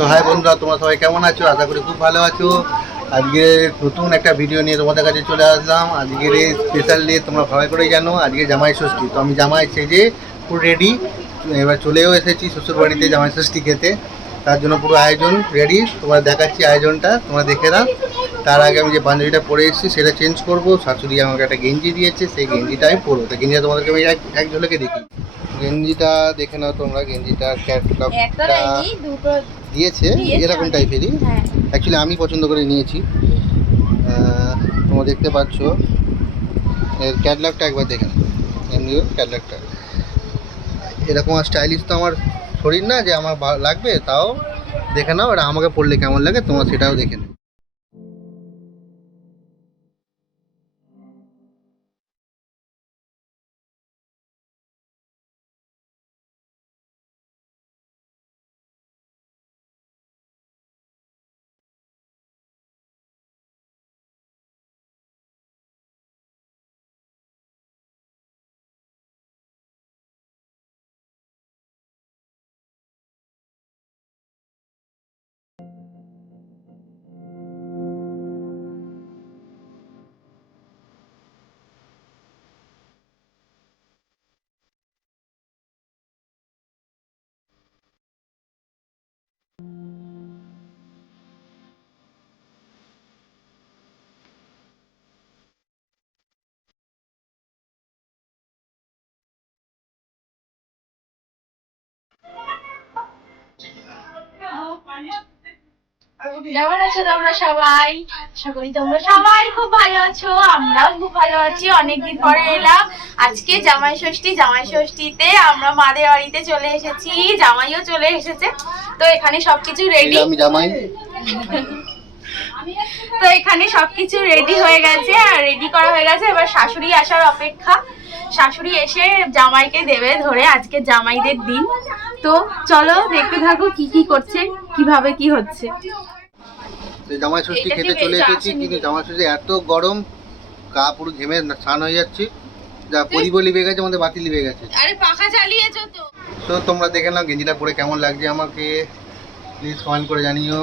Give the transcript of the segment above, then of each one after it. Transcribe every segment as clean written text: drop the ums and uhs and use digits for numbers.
তো হাই বন্ধুরা, তোমরা সবাই কেমন আছো? আশা করি খুব ভালো আছো। আজকে নতুন একটা ভিডিও নিয়ে তোমাদের কাছে চলে আসলাম। আজকের স্পেশাল ডে তোমরা সবাই করেই জানো, আজকে জামাই ষষ্ঠী। তো আমি জামাই সেজে পুরো রেডি, এবার চলেও এসেছি শ্বশুর বাড়িতে জামাই ষষ্ঠী খেতে। তার জন্য পুরো আয়োজন রেডি, তোমার দেখাচ্ছি আয়োজনটা, তোমরা দেখে নাও। তার আগে আমি যে পাঞ্জাবিটা পরে এসেছি সেটা চেঞ্জ করবো। শাশুড়ি আমাকে একটা গেঞ্জি দিয়েছে, সেই গেঞ্জিটা আমি পরবো। তো গেঞ্জিটা তোমাদেরকে আমি এক ঝলকে দেখি। গেঞ্জিটা দেখে নাও তোমরা, গেঞ্জিটার ক্যাটলগটা দিয়েছে এরকম টাইপেরই। অ্যাকচুয়ালি আমি পছন্দ করে নিয়েছি। তোমরা দেখতে পাচ্ছ এর ক্যাটলগটা, একবার দেখে নাও। এমনি ক্যাটলগটা এরকম স্টাইলিশ তো আমার শরীর না যে আমার লাগবে, তাও দেখে নাও। এটা আমাকে পড়লে কেমন লাগে তোমরা সেটাও দেখে নাও। কেমন আছো তোমরা সবাই? আশা করি তোমরা সবাই খুব ভালো আছো, আমরাও খুব ভালো আছি। অনেকদিন পরে এলাম। আজকে জামাই ষষ্ঠী, জামাই ষষ্ঠীতে আমরা মাদের বাড়িতে চলে এসেছি, জামাইও চলে এসেছে। তো এখানে সবকিছু রেডি, আমি জামাই। তো এখানে সবকিছু রেডি হয়ে গেছে, আর রেডি করা হয়ে গেছে। এবার শাশুড়ি আসার অপেক্ষা। শাশুড়ি এসে জামাইকে দেবে ধরে, আজকে জামাইদের দিন। তো চলো দেখতে থাকো কি কি করছে, কিভাবে কি হচ্ছে। জামাই ষষ্ঠী খেতে চলে এসেছি, কিন্তু জামাই ষষ্ঠী এত গরম, গা পুরো ঘেমে স্নান হয়ে যাচ্ছে। যা প্রদীপ লিবে গেছে, আমাদের বাতি লিবে গেছে। আরে পাখা চালিয়েছো তো? তো তোমরা দেখে নাও গেঞ্জিটা পরে কেমন লাগছে আমাকে, প্লিজ কমেন্ট করে জানিও।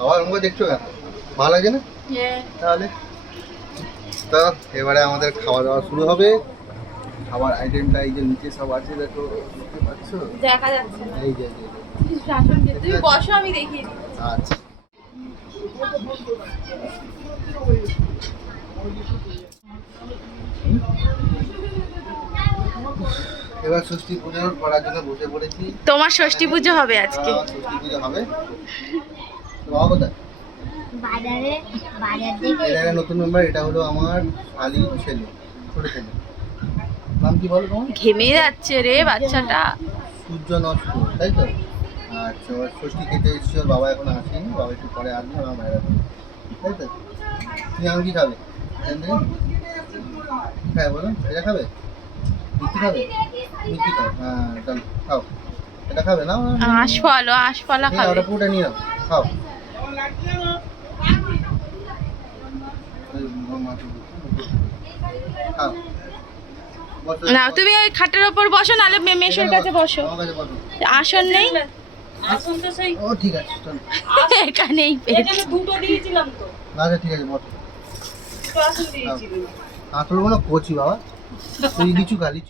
আবার আমাকে দেখছো কেন, ভালো লাগছে না? তাহলে তো এবারে আমাদের খাওয়া দাওয়া শুরু হবে। খাবার আইটেমটা এই যে নিচে সব আছে, দেখো দেখতে পাচ্ছ? দেখা যাচ্ছে এই যে তুমি বসো, আমি দেখিয়ে দিই। আচ্ছা, এবার ষষ্ঠী পুজো করার জন্য বসে পড়েছি। তোমার ষষ্ঠী পুজো হবে আজকে? ষষ্ঠী পুজো হবে। তো বাবা কোথায়? বাজারে নতুন মেম্বার, এটা হলো আমার শালির ছেলে, ছোট ছেলে। নাম কি বলো তোমার? ঘেমে যাচ্ছে রে বাচ্চাটা। সূর্য নষ্ট, তাই তো? আচ্ছা, ওর ষষ্ঠী খেতে এসেছি, ওর বাবা এখন আসেনি, বাবা একটু পরে আসবে, আমার বাইরে আসবে, তাই তো? তুমি আমি কি খাবে? হ্যাঁ বলো, এটা খাবে? মিষ্টি খাবে? মিষ্টি খাও, হ্যাঁ চলো খাও। এটা খাবে না? আঁশফলা খাবে। ওটা পুরোটা নিয়ে নাও, খাও। খাও। না তুমি ওই খাটের ওপর বসো, নাহলে মেশোর কাছে বসো। আসন নেই? ও ঠিক আছে, চলো। এখানেই দুটো দিয়েছিলাম তো। আচ্ছা ঠিক আছে, বসো। আসল কোনো কচি বাবা, তুই কিছু খালি।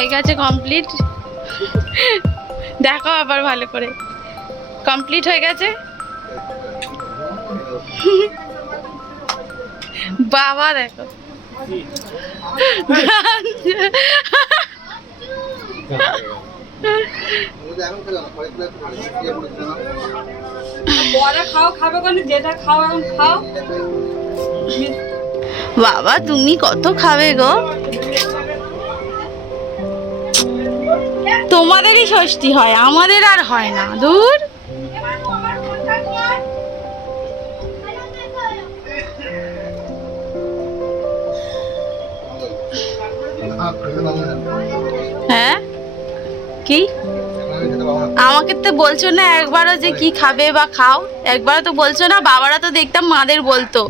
হয়ে গেছে কমপ্লিট। দেখো আবার ভালো করে, কমপ্লিট হয়ে গেছে। বাবা দেখো, পরে খাও, খাবে কেন? যেটা খাও এখন খাও। বাবা তুমি কত খাবে গো? তোমাদেরই ষষ্ঠী হয়, আমাদের আর হয় না। দূর। হ্যাঁ কি আমাকে তো বলছো না একবারও যে কি খাবে বা খাও, একবারও তো বলছো না। বাবারা তো দেখতাম মাদের বলতো।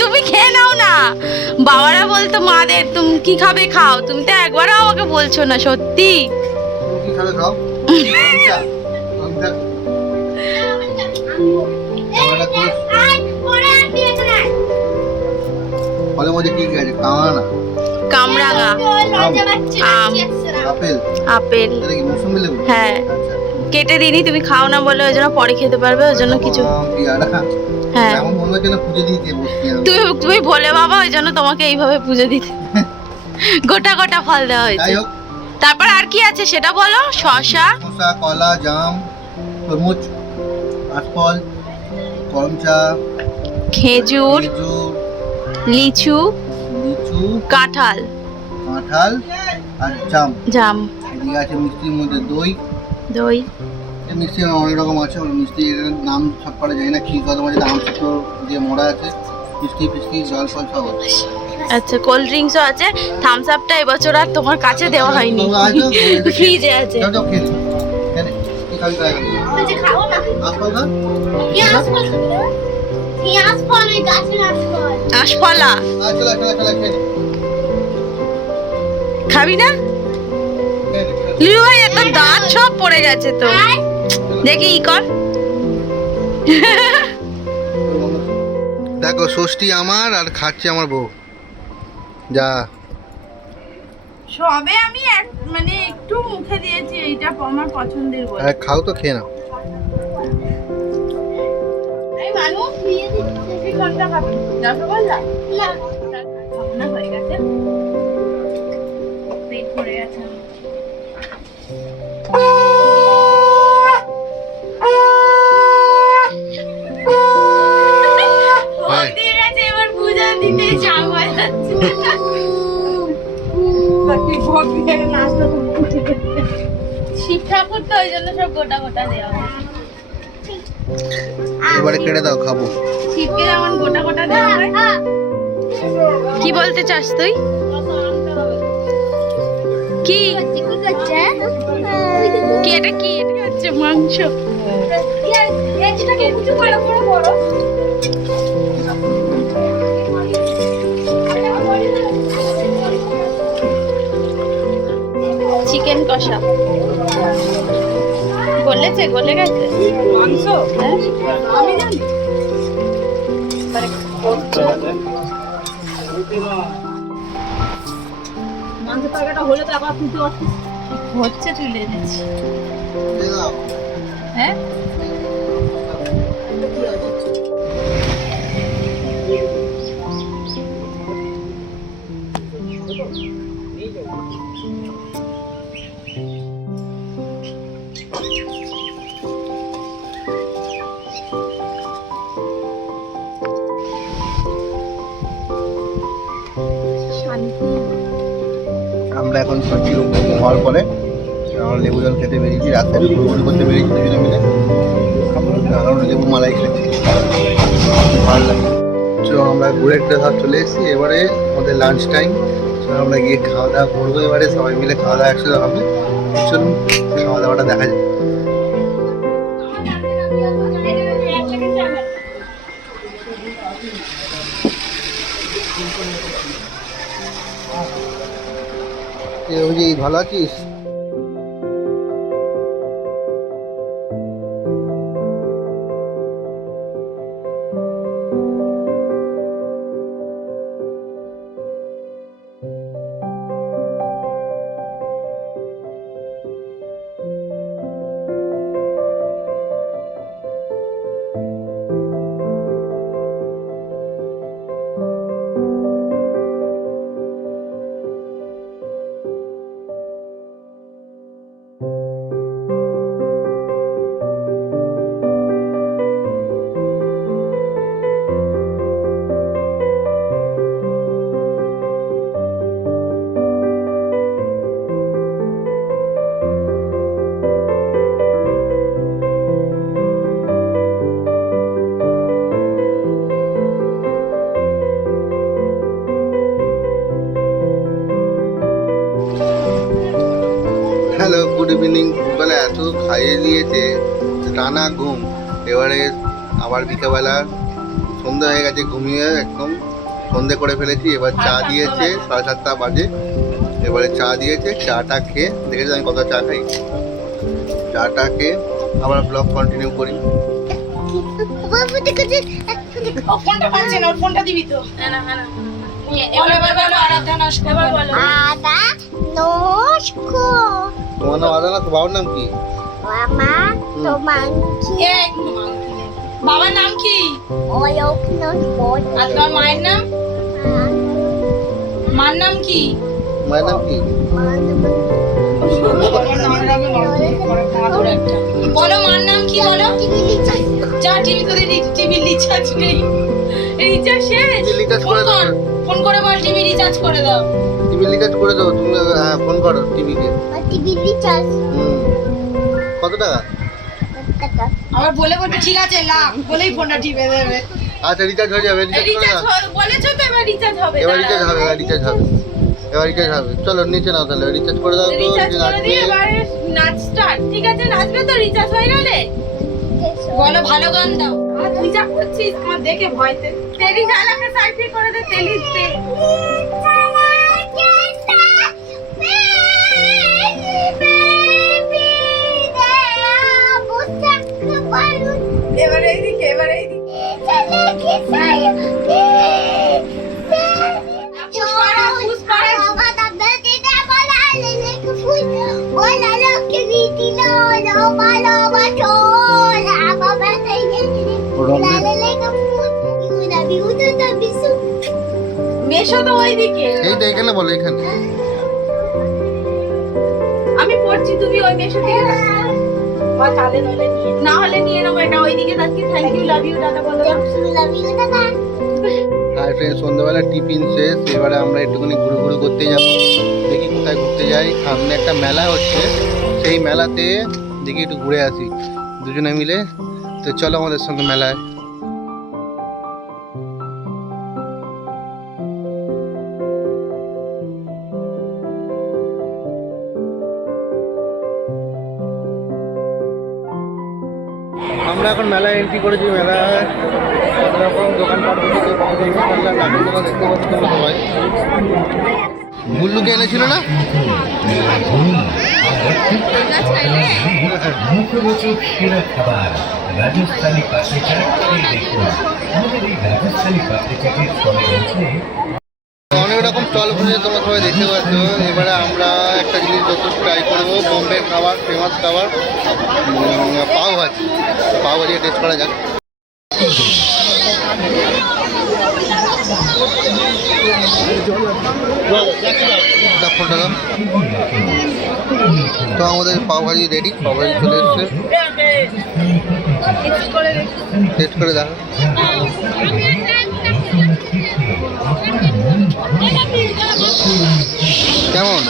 তুমি খেয়ে নাও না, বাবারা বলতো মাদের তুমি কি খাবে খাও, তুমি তো একবারও আমাকে বলছো না। সত্যি কামরাঙা, আম, আপেল। হ্যাঁ কেটে দিইনি, তুমি খাও না বলে ওই জন্য পরে খেতে পারবে, ওই জন্য কিছু। হ্যাঁ তুমি বলে বাবা, ওই জন্য তোমাকে এইভাবে পুজো দিতে গোটা গোটা ফল দেওয়া হয়েছে। তারপর আর কি আছে সেটা বলো। শসা, কলা, জাম, তরমুজ, আটফল, করমচা, খেজুর, লিচু, কাঁঠাল আর জাম। জাম, এদিকে আছে মিষ্টির মধ্যে দই। মিষ্টি অনেক রকম আছে, মিষ্টি নাম সব করা যায় না। ক্ষীর কদম আছে, আম শুকনো দিয়ে মোড়া আছে, মিষ্টি ফিষ্টি, জল ফল সব আছে। আচ্ছা কোল্ড ড্রিঙ্কসও আছে। থামস আপটা এবছর আর তোমার কাছে দেওয়া হয়নি, ফ্রিজে আছে। আশফলা খাবি না? লিলু ভাই এত দাঁত সব পড়ে গেছে তো, দেখি ই কর। দেখো ষষ্ঠী আমার, আর খাচ্ছে আমার বউ। যা সবে আমি মানে একটু মুখে দিয়েছি, এইটা আমার পছন্দের বলে। খাও তো, খেয়ে নাও। এই মানুষ দিয়ে দিচ্ছি কোনটা খাবি? রসগোল্লা না, ভাবনা হয়ে গেছে, পেট ভরে গেছে। এবার পূজা দিতে যাওয়া যাচ্ছে। শিব ঠাকুর তো ওই জন্য সব গোটা গোটা দেওয়া হয়। এবারে কেটে দাও, খাবো। শিবকে যেমন গোটা গোটা দেওয়া হয়। কি বলতে চাস তুই? কি কি এটা কি? এটা হচ্ছে মাংস। চিকেন কষা গলেছে, গলে গেছে মাংস। হ্যাঁ আমি জানি মাংস তরকারিটা হলে তো আবার তুলতে পারছিস। হচ্ছে, তুলে এনেছি। দিয়ে দাও। হ্যাঁ আমরা এখন ষষ্ঠী হওয়ার পরে আমরা লেবু জল খেতে বেরিয়েছি, রাস্তায় ঘুরঘুরি করতে বেরিয়েছি দুজনে মিলে। আমরা লেবু মালাই খাচ্ছি, ভালো লাগে। তো আমরা ঘুরে একটা সব চলে এসেছি, এবারে আমাদের লাঞ্চ টাইম। আমরা গিয়ে খাওয়া দাওয়া করবো, এবারে সবাই মিলে খাওয়া দাওয়া একসাথে হবে। চলুন খাওয়া দাওয়াটা দেখা যায়। অভিজিৎ ভালো আছিস? Good evening. দুবেলা এত খাইয়ে দিয়েছে, টানা ঘুম। এবারে আবার বিকেলবেলা সন্ধ্যা হয়ে গেছে, ঘুমিয়ে একদম সন্ধে করে ফেলেছি। এবার চা দিয়েছে, 7:30 বাজে। এবারে চা দিয়েছে, চাটা খেয়ে দেখেছি আমি কত চা খাই। চাটা খেয়ে আবার ব্লগ কন্টিনিউ করি। ফোনটা পাচ্ছে না, ওর ফোনটা দিবি তো। তোমার নাম আদা না? তো বাবার নাম কি? বাবার নাম কি? আর তোমার মায়ের নাম? মার নাম কি? মায়ের নাম কি? বলো মার নাম কি বলো? যা টিভি করে টিভি রিচার্জ নেই, রিচার্জ শেষ। রিচার্জ করে দাও, ফোন করে বল টিভি রিচার্জ করে দাও। টিভি রিচার্জ করে দাও তুমি। হ্যাঁ, ফোন করো টিভিকে। কত টাকা? আবার বলে বলবে ঠিক আছে লাখ বলেই ফোনটা টিপে দেবে। আচ্ছা, রিচার্জ হয়ে যাবে। রিচার্জ করে দাও। বলেছো তো এবার রিচার্জ হবে। এবার রিচার্জ হবে, রিচার্জ হবে, এবার রিচার্জ হবে। চলো নিচে নাও তাহলে, রিচার্জ করে দাও তো। রিচার্জ করে দিয়ে এবার নাচ স্টার্ট। ঠিক আছে, নাচবে তো রিচার্জ হয়ে গেলে? বলো ভালো গান দাও। আর তুই যা করছিস আমার দেখে ভয়তে। তেরি জ্বালাকে সাইড করে দে, তেলি তে। এবারে এইদিকে, এবারে এইদিকে। মেশো তো ওইদিকে। এই তো এখানে বলো, এখানে। আমি পড়ছি, তুমি ওই মেশো দিয়ে বা তালে নলে নিয়ে না হলে নিয়ে নেবো এটা। ওইদিকে তাকে thank you, love you, tata বলো। হাই ফ্রেন্ডস, সন্ধ্যাবেলা টিফিন শেষ। এবারে আমরা একটুখানি ঘুরু করতে যাবো। দেখি কোথায় ঘুরতে যাই। সামনে একটা মেলা হচ্ছে, সেই মেলাতে দেখি একটু ঘুরে আসি দুজনে মিলে। তো চলো আমাদের সঙ্গে মেলায়। আমরা এখন মেলায় এন্ট্রি করেছি। মেলায় কত রকম দোকানপাট বসেছে, কত রকম নাটকগুলো দেখতে পাচ্ছি তোমরা সবাই। গুল্লুকে এনেছিল না? মুখরোচক সেরা খাবার রাজস্থানি পাপড়ি চাট খেয়ে দেখুন। আমাদের এই রাজস্থানি পাপড়ি চাটের স্টলে রয়েছে অনেক রকম স্টল বসেছে, তোমরা সবাই দেখতে পাচ্ছ। এবারে আমরা একটা জিনিস যত ট্রাই করবো, বোম্বের খাবার, ফেমাস খাবার পাও ভাজি। পাও ভাজি টেস্ট করা যাক। ফোনটা দাও। তো আমাদের পাও ভাজি রেডি, পাও ভাজি চলে এসছে। টেস্ট করে দেখো। কেমন?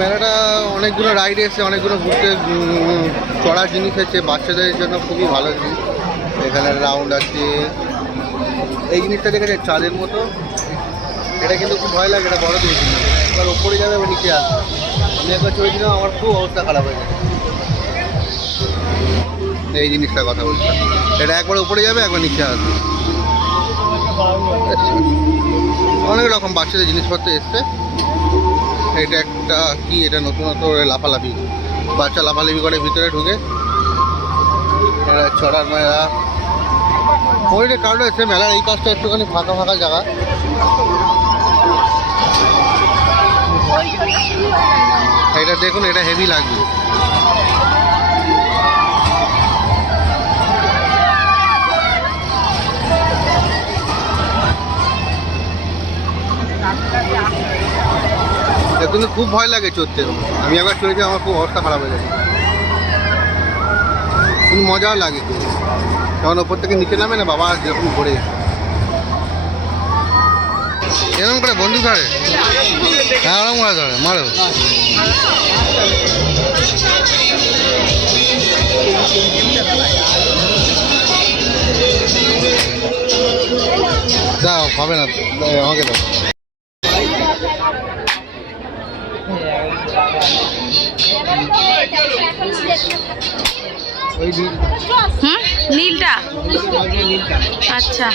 মেলাটা অনেকগুলো রাইড এসছে, অনেকগুলো ঘুরতে চড়ার জিনিস আছে। বাচ্চাদের জন্য খুবই ভালো জিনিস। এখানে রাউন্ড আছে। এই জিনিসটা দেখেছে চালের মতো, এটা কিন্তু খুব ভয় লাগে। এটা বড় জিনিস, এবার ওপরে যাবে এবার নিচে আসবে। আমি একবার চড়েছিলাম, আমার খুব অবস্থা খারাপ হয়ে যায়। এই জিনিসটার কথা বলছি, এটা একবার উপরে যাবে একবার নিচে আসবে। অনেক রকম বাচ্চাদের জিনিসপত্র এসছে। এটা একটা কি, এটা নতুনত্ব লাফালাফি, বাচ্চা লাফালাফি করে ভিতরে ঢুকে। এটা চড়ার মেলা। ওইটা কারণ এসছে মেলার এই পাশটা একটুখানি ফাঁকা ফাঁকা জায়গা। এটা দেখুন, এটা হেভি লাগবে। কিন্তু খুব ভয় লাগে চড়তে। আমি একবার চড়েছি, আমার খুব অবস্থা খারাপ হয়ে গেছে। কিন্তু মজাও লাগে খুব। যখন ওপর থেকে নিচে নামে না বাবা যেরকম ঘুরে এরকম করে বন্ধু ধরে, হ্যাঁ ওরকম করে ধরে মারো। যাও হবে না, আমাকে দাও। ওই হুম, নীলটা আচ্ছা।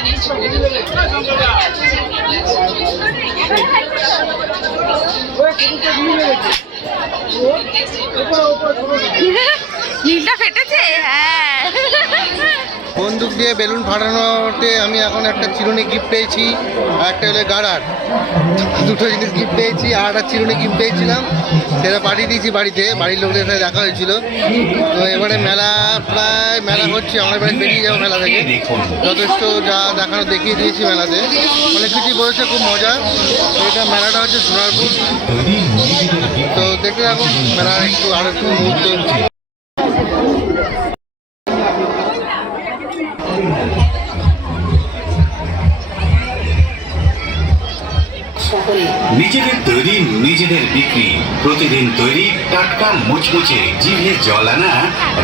নীলটা ফেটেছে, হ্যাঁ। বন্দুক দিয়ে বেলুন ফাটানোতে আমি এখন একটা চিরুনি গিফট পেয়েছি, আর একটা হলো গার্ডার। দুটো জিনিস গিফট পেয়েছি, আর একটা চিরুনি গিফট পেয়েছিলাম, সেটা পাঠিয়ে দিয়েছি বাড়িতে। বাড়ির লোকদের সাথে দেখা হয়েছিল। তো এবারে মেলা প্রায় মেলা হচ্ছে, আমরা এবারে বেরিয়ে যাবো মেলা থেকে। যথেষ্ট যা দেখানো দেখিয়ে দিয়েছি মেলাতে, অনেক কিছুই বলেছে, খুব মজা। এটা মেলাটা হচ্ছে সোনারপুর। তো দেখতে থাকুন মেলা একটু আর একটু মুহূর্ত। নিজেদের তৈরি নিজেদের বিক্রি, প্রতিদিন তৈরি টাটকা মুচমুচে জিভে জল আনা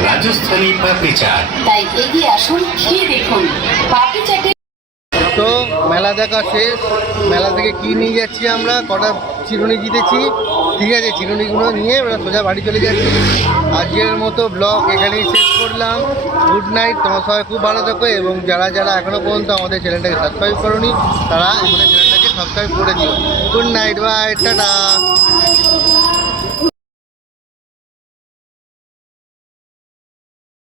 রাজস্থানী পাপড়ি চাট। তাই এগিয়ে আসুন, খেয়ে দেখুন পাপড়ি চাটের। তো মেলা দেখা শেষ। মেলা থেকে কি নিয়ে যাচ্ছি আমরা, কটা চিরুনি জিতেছি, ঠিক আছে। চিরুনিগুলো নিয়ে আমরা সোজা বাড়ি চলে যাচ্ছি। আজকের মতো ব্লগ এখানেই শেষ করলাম। গুড নাইট, তোমার সবাই খুব ভালো থাকো, এবং যারা যারা এখনও পর্যন্ত আমাদের চ্যানেলটাকে সাবস্ক্রাইব করোনি তারা আমাদের চ্যানেলটাকে সাবস্ক্রাইব করে দিও। Good night, bye, tata.